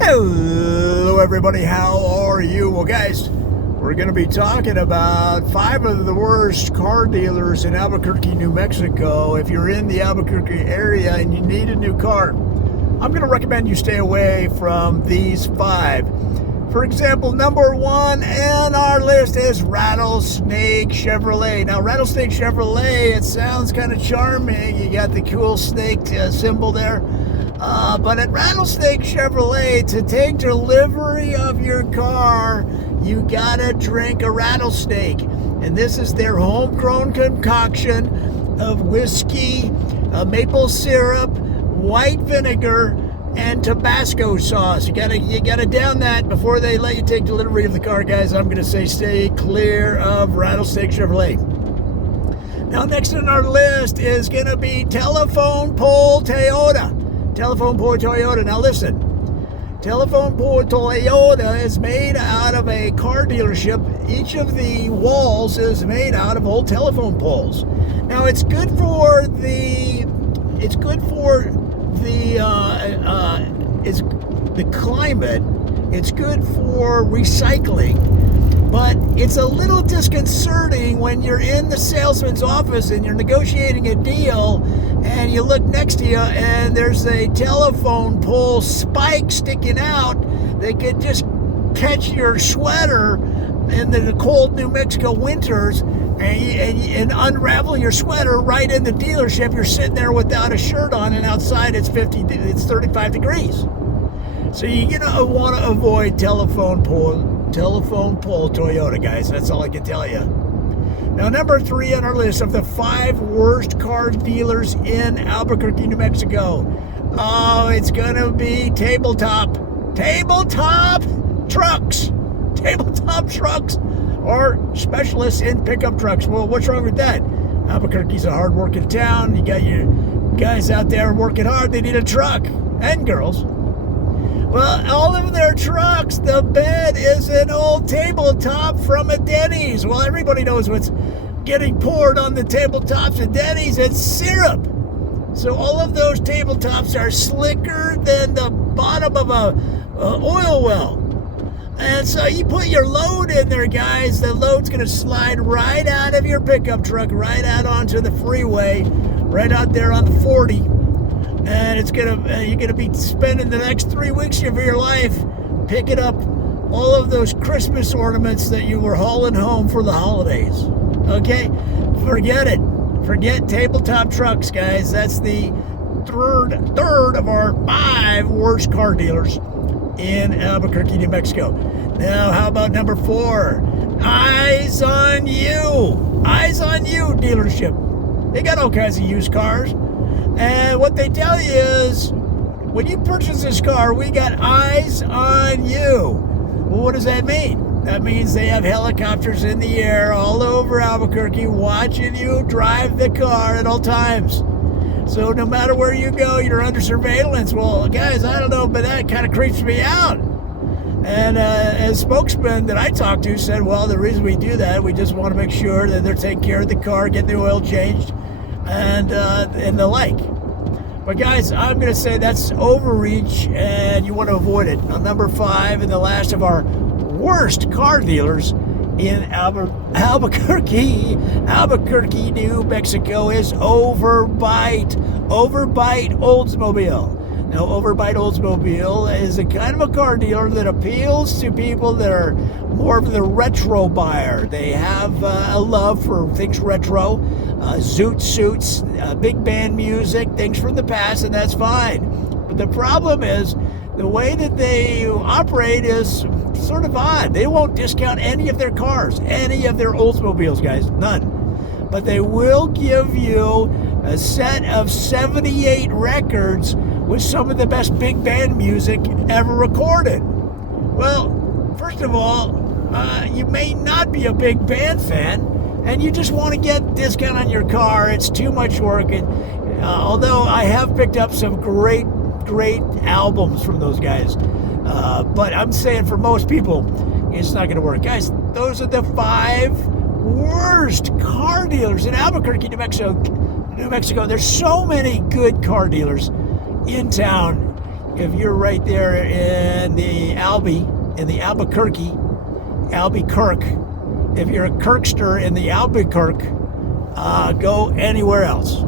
Hello everybody, how are you? Well guys, we're going to be talking about 5 of the worst car dealers in Albuquerque, New Mexico. If you're in the Albuquerque area and you need a new car, I'm going to recommend you stay away from these 5. For example, number 1 on our list is Rattlesnake Chevrolet. Now, Rattlesnake Chevrolet, it sounds kind of charming. You got the cool snake symbol there. But at Rattlesnake Chevrolet, to take delivery of your car, you gotta drink a rattlesnake. And this is their homegrown concoction of whiskey, maple syrup, white vinegar, and Tabasco sauce. You gotta down that before they let you take delivery of the car, guys. I'm gonna say stay clear of Rattlesnake Chevrolet. Now, next on our list is gonna be Telephone Pole Toyota. Telephone Pole Toyota. Now listen, Telephone Pole Toyota is made out of a car dealership. Each of the walls is made out of old telephone poles. Now it's good for the climate. It's good for recycling, but it's a little disconcerting when you're in the salesman's office and you're negotiating a deal and you look next to you and there's a telephone pole spike sticking out that could just catch your sweater in the cold New Mexico winters and unravel your sweater right in the dealership. You're sitting there without a shirt on, and outside it's 35 degrees. So you're gonna want to avoid telephone pole Toyota, guys. That's all I can tell you. Now, number 3 on our list of the 5 worst car dealers in Albuquerque, New Mexico. Oh, it's gonna be tabletop trucks. Tabletop trucks are specialists in pickup trucks. Well, what's wrong with that? Albuquerque's a hard-working town. You got your guys out there working hard. They need a truck, and girls. Well, all of their trucks, the bed is an old tabletop from a Denny's. Well, everybody knows what's getting poured on the tabletops at Denny's. It's syrup. So all of those tabletops are slicker than the bottom of a oil well. And so you put your load in there, guys. The load's going to slide right out of your pickup truck, right out onto the freeway, right out there on the 40. And you're gonna be spending the next 3 weeks of your life picking up all of those Christmas ornaments that you were hauling home for the holidays. Okay, forget it. Forget tabletop trucks, guys. That's the third of our 5 worst car dealers in Albuquerque, New Mexico. Now, how about number 4? Eyes on You. Eyes on You dealership. They got all kinds of used cars. And what they tell you is, when you purchase this car, we got eyes on you. Well, what does that mean? That means they have helicopters in the air all over Albuquerque watching you drive the car at all times. So no matter where you go, you're under surveillance. Well, guys, I don't know, but that kind of creeps me out. And a spokesman that I talked to said, well, the reason we do that, we just want to make sure that they're taking care of the car, getting the oil changed, and the like. But guys, I'm going to say that's overreach, and you want to avoid it. Now, number 5, and the last of our worst car dealers in Albuquerque, New Mexico, is Overbite Oldsmobile. Now, Overbite Oldsmobile is a kind of a car dealer that appeals to people that are more of the retro buyer. They have a love for things retro, zoot suits, big band music, things from the past, and that's fine. But the problem is the way that they operate is sort of odd. They won't discount any of their cars, any of their Oldsmobiles, guys, none. But they will give you a set of 78 records with some of the best big band music ever recorded. Well, first of all, you may not be a big band fan, and you just want to get discount on your car. It's too much work. Although I have picked up some great albums from those guys, but I'm saying for most people, it's not going to work. Guys, those are the 5 worst car dealers in Albuquerque, New Mexico. There's so many good car dealers in town. if you're right there in the Albuquerque, if you're a Kirkster in the Albuquerque, go anywhere else.